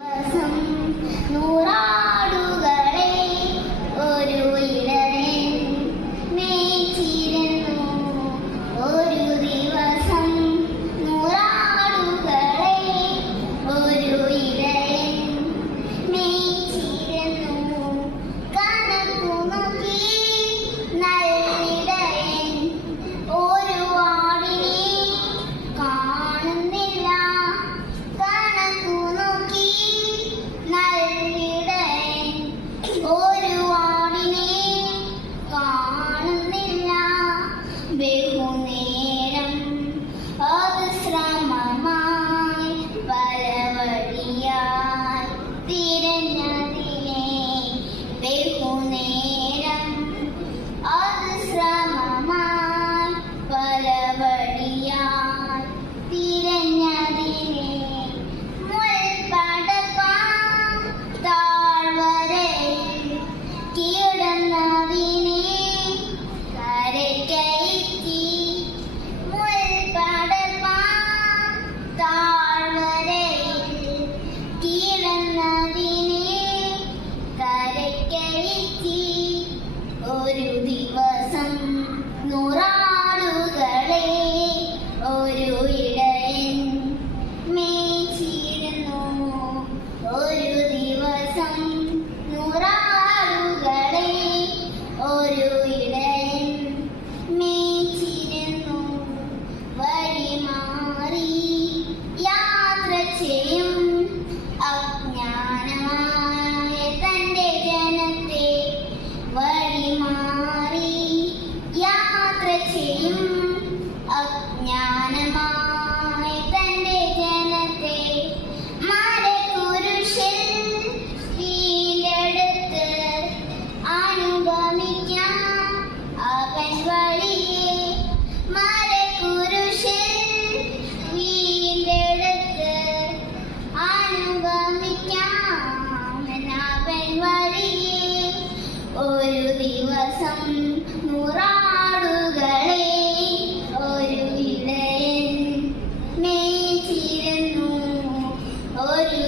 ദിവസം നൂറാടുകളെ ഒരു ഇടയൻ മേച്ചിരുന്നു. ഒരു ദിവസം നൂറാടുകളെ ഒരു ഇടയൻ മേച്ചിരുന്നു. കണക്കു നോക്കി നല്ലിടയൻ ഒരു ആടിനെ കാണുന്നില്ല. കണക്കു നോക്കി നല്ലിടയൻ ഒരു ആടിനെ കാണുന്നില്ല. ബഹുനേരം അത് ശ്രമമായി പല വഴിയായി തിരഞ്ഞതിനെ. ബഹുനേരം അത് ശ്രമമായി പല വഴിയായി തിരഞ്ഞതിനെ. മുൾപടർപ്പാൻ താഴ്വരയിൽ കിടന്നതിനെ കരയ്ക്കയറ്റി. മുൾപടർപ്പാൻ താഴ്വരയിൽ കിടന്നതിനെ കരയ്ക്കയറ്റി. ഒരു ദിവസം നൂറാടുകളെ ഒരു ഇടയൻ മേച്ചിരുന്നു. ഒരു ദിവസം നൂറാടുകളെ ഒരു ഇടയൻ മേച്ചിരുന്നു. വഴി മാറി യാത്ര ചെയ്യും അജ്ഞാനമായ തന്റെ ജനത്തെ. വഴി മാറി യാത്ര ചെയ്യും അജ്ഞാനമായ തന്റെ ജനത്തെ. മരക്കുരിശിൽ വീണ്ടെടുത്ത് അനുഗമിക്കാം അവൻ വഴിയെ. മരക്കുരിശിൽ വീണ്ടെടുത്ത് അനുഗമിക്കാം അവൻ വഴിയെ. ഒരു ദിവസം നൂറാടുകളെ ഒരു ഇടയൻ മേച്ചിരുന്നു. ഒരു